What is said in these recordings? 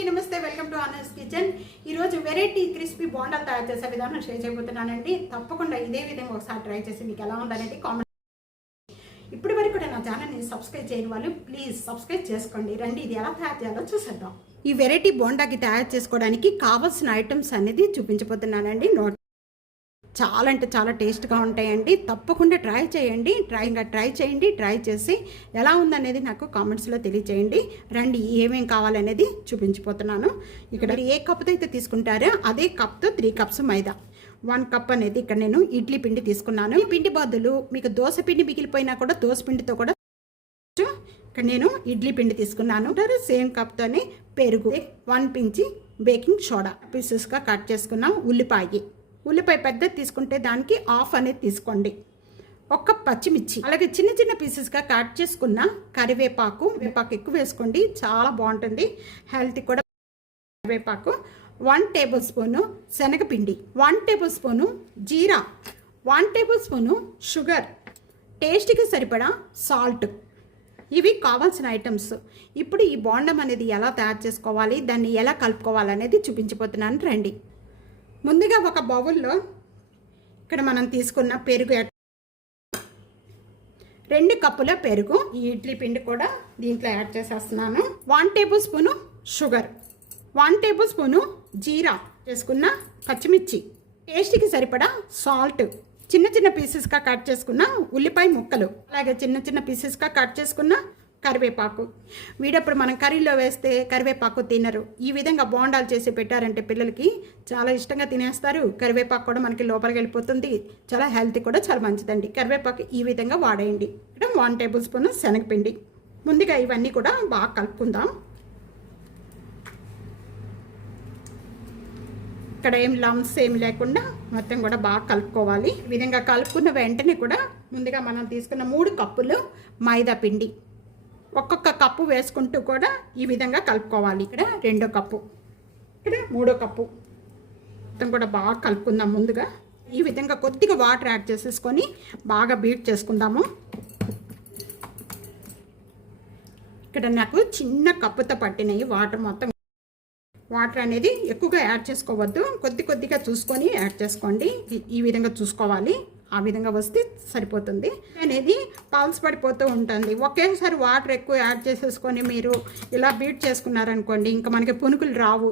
అందరికీ నమస్తే, welcome to honours kitchen. ఈరోజు వెరైటీ క్రిస్పీ బోండాలు తయారు చేసే విధానం షేర్ చేయబోతున్నానండి. తప్పకుండా ఇదే విధంగా ఒకసారి ట్రై చేసి మీకు ఎలా ఉందనేది కామెంట్. ఇప్పటి వరకు కూడా నా ఛానల్ని సబ్స్క్రైబ్ చేయని వాళ్ళు ప్లీజ్ సబ్స్క్రైబ్ చేసుకోండి. రండి ఇది ఎలా తయారు చేయాలో చూసేద్దాం. ఈ వెరైటీ బోండాకి తయారు చేసుకోవడానికి కావాల్సిన ఐటమ్స్ అనేది చూపించబోతున్నానండి. చాలా అంటే చాలా టేస్ట్గా ఉంటాయండి. తప్పకుండా ట్రై చేయండి. ట్రై చేసి ఎలా ఉందనేది నాకు కామెంట్స్లో తెలియచేయండి. రండి ఏమేం కావాలనేది చూపించిపోతున్నాను. ఇక్కడ ఏ కప్తో అయితే తీసుకుంటారో అదే కప్తో 3 కప్స్ మైదా, 1 కప్ అనేది ఇక్కడ నేను ఇడ్లీ పిండి తీసుకున్నాను. ఈ పిండి బదులు మీకు దోశ పిండి మిగిలిపోయినా కూడా దోశ పిండితో కూడా ఇక్కడ నేను ఇడ్లీ పిండి తీసుకున్నాను. సేమ్ కప్తోనే పెరుగు, 1 పించి బేకింగ్ సోడా, పీసెస్గా కట్ చేసుకున్నాం. ఉల్లిపాయ పెద్దది తీసుకుంటే దానికి హాఫ్ అనేది తీసుకోండి. 1 పచ్చిమిర్చి, అలాగే చిన్న చిన్న పీసెస్గా కట్ చేసుకున్న కరివేపాకు ఎక్కువ వేసుకోండి, చాలా బాగుంటుంది, హెల్త్ కూడా. కరివేపాకు, 1 టేబుల్ స్పూను శనగపిండి, 1 టేబుల్ స్పూను జీరా, 1 టేబుల్ స్పూను షుగర్, టేస్ట్కి సరిపడా సాల్ట్. ఇవి కావాల్సిన ఐటమ్స్. ఇప్పుడు ఈ బోండం అనేది ఎలా తయారు చేసుకోవాలి, దాన్ని ఎలా కలుపుకోవాలనేది చూపించిపోతున్నాను. రండి. ముందుగా ఒక బౌల్లో ఇక్కడ మనం తీసుకున్న పెరుగు, 2 కప్పుల పెరుగు, ఈ ఇడ్లీ పిండి కూడా దీంట్లో యాడ్ చేసేస్తున్నాను. 1 tablespoon sugar, 1 tablespoon జీరా, చేసుకున్న పచ్చిమిర్చి, టేస్ట్కి సరిపడా సాల్ట్, చిన్న చిన్న పీసెస్గా కట్ చేసుకున్న ఉల్లిపాయ ముక్కలు, అలాగే చిన్న చిన్న పీసెస్గా కట్ చేసుకున్న కరివేపాకు. వీడప్పుడు మనం కర్రీలో వేస్తే కరివేపాకు తినరు. ఈ విధంగా బోండాలు చేసి పెట్టారంటే పిల్లలకి చాలా ఇష్టంగా తినేస్తారు. కరివేపాకు కూడా మనకి లోపలికి వెళ్ళిపోతుంది, చాలా హెల్త్ కూడా చాలా మంచిదండి. కరివేపాకు ఈ విధంగా వాడేయండి. ఇక్కడ 1 టేబుల్ స్పూన్ శనగపిండి. ముందుగా ఇవన్నీ కూడా బాగా కలుపుకుందాం. ఇక్కడ ఏం లమ్స్ ఏమి లేకుండా మొత్తం కూడా బాగా కలుపుకోవాలి. ఈ విధంగా కలుపుకున్న వెంటనే కూడా ముందుగా మనం తీసుకున్న 3 కప్పులు మైదా పిండి, ఒక్కొక్క కప్పు వేసుకుంటూ కూడా ఈ విధంగా కలుపుకోవాలి. ఇక్కడ 2 కప్పు, ఇక్కడ 3 కప్పు, మొత్తం కూడా బాగా కలుపుకుందాం. ముందుగా ఈ విధంగా కొద్దిగా వాటర్ యాడ్ చేసేసుకొని బాగా బీట్ చేసుకుందాము. ఇక్కడ నాకు చిన్న కప్పుతో పట్టినాయి వాటర్. మొత్తం వాటర్ అనేది ఎక్కువగా యాడ్ చేసుకోవద్దు, కొద్దిగా చూసుకొని యాడ్ చేసుకోండి. ఈ విధంగా చూసుకోవాలి, ఆ విధంగా వస్తే సరిపోతుంది. అనేది పల్స్ పడిపోతూ ఉంటుంది. ఒకేసారి వాటర్ ఎక్కువ యాడ్ చేసేసుకొని మీరు ఇలా బీట్ చేసుకున్నారనుకోండి, ఇంకా మనకి పునుకులు రావు,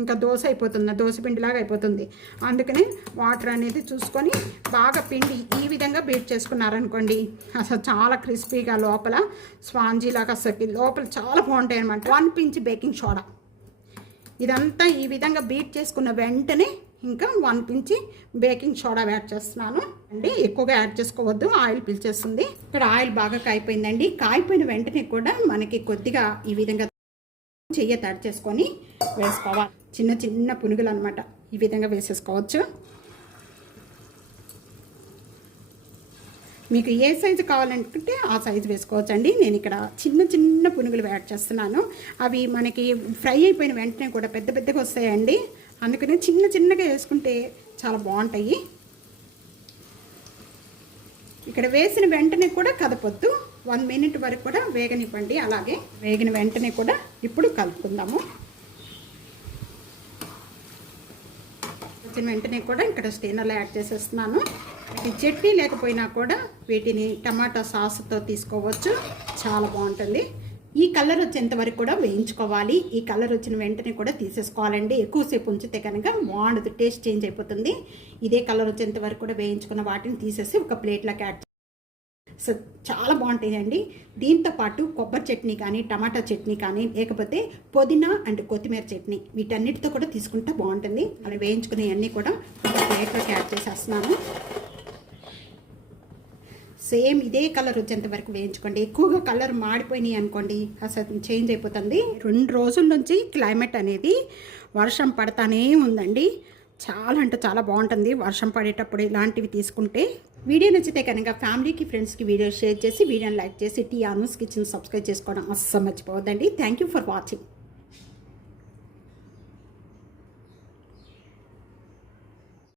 ఇంకా దోశ అయిపోతుంది, దోశ పిండిలాగా అయిపోతుంది. అందుకని వాటర్ అనేది చూసుకొని బాగా పిండి ఈ విధంగా బీట్ చేసుకున్నారనుకోండి, అసలు చాలా క్రిస్పీగా లోపల స్పాంజీలాగా అసలు లోపల చాలా బాగుంటాయి అనమాట. 1 పించ్ బేకింగ్ సోడా, ఇదంతా ఈ విధంగా బీట్ చేసుకున్న వెంటనే ఇంకా 1 పించి బేకింగ్ సోడా యాడ్ చేస్తున్నాను అండి. ఎక్కువగా యాడ్ చేసుకోవద్దు, ఆయిల్ పీల్చేస్తుంది. ఇక్కడ ఆయిల్ బాగా కాయిపోయిందండి. కాయిపోయిన వెంటనే కూడా మనకి కొద్దిగా ఈ విధంగా చెయ్యి తడి చేసుకొని వేసుకోవాలి. చిన్న చిన్న పునుగులు అనమాట, ఈ విధంగా వేసేసుకోవచ్చు. మీకు ఏ సైజు కావాలనుకుంటే ఆ సైజు వేసుకోవచ్చు అండి. నేను ఇక్కడ చిన్న చిన్న పునుగులు యాడ్ చేస్తున్నాను. అవి మనకి ఫ్రై అయిపోయిన వెంటనే కూడా పెద్దగా వస్తాయండి. అందుకని చిన్నగా వేసుకుంటే చాలా బాగుంటాయి. ఇక్కడ వేసిన వెంటనే కూడా కదపొద్దు, 1 మినిట్ వరకు కూడా వేగనివ్వండి. అలాగే వేగిన వెంటనే కూడా ఇప్పుడు కలుపుకుందాము. వచ్చిన వెంటనే కూడా ఇక్కడ స్టెయినర్లో యాడ్ చేసేస్తున్నాను. చట్నీ లేకపోయినా కూడా వీటిని టమాటా సాస్తో తీసుకోవచ్చు, చాలా బాగుంటుంది. ఈ కలర్ వచ్చేంత వరకు కూడా వేయించుకోవాలి. ఈ కలర్ వచ్చిన వెంటనే కూడా తీసేసుకోవాలండి. ఎక్కువసేపు ఉంచితే కనుక బాగుండదు, టేస్ట్ చేంజ్ అయిపోతుంది. ఇదే కలర్ వచ్చేంత వరకు కూడా వేయించుకున్న వాటిని తీసేసి ఒక ప్లేట్లోకి యాడ్ సో చాలా బాగుంటాయండి. దీంతో పాటు కొబ్బరి చట్నీ కానీ, టమాటా చట్నీ కానీ, లేకపోతే పుదీనా అండ్ కొత్తిమీర చట్నీ, వీటన్నిటితో కూడా తీసుకుంటే బాగుంటుంది. అలా వేయించుకునేవన్నీ కూడా ఒక ప్లేట్లోకి యాడ్ చేసేస్తున్నాను. సేమ్ ఇదే కలర్ వచ్చేంత వరకు వేయించుకోండి. ఎక్కువగా కలర్ మాడిపోయినాయి అనుకోండి అసలు చేంజ్ అయిపోతుంది. 2 రోజుల నుంచి క్లైమేట్ అనేది వర్షం పడతానే ఉందండి. చాలా అంటే చాలా బాగుంటుంది వర్షం పడేటప్పుడు ఇలాంటివి తీసుకుంటే. వీడియో నచ్చితే కనుక ఫ్యామిలీకి, ఫ్రెండ్స్కి వీడియో షేర్ చేసి, వీడియోని లైక్ చేసి, టీ ఆనర్స్ కిచెన్ సబ్స్క్రైబ్ చేసుకోవడం అస్సలు మర్చిపోవద్దండి. Thank you for watching.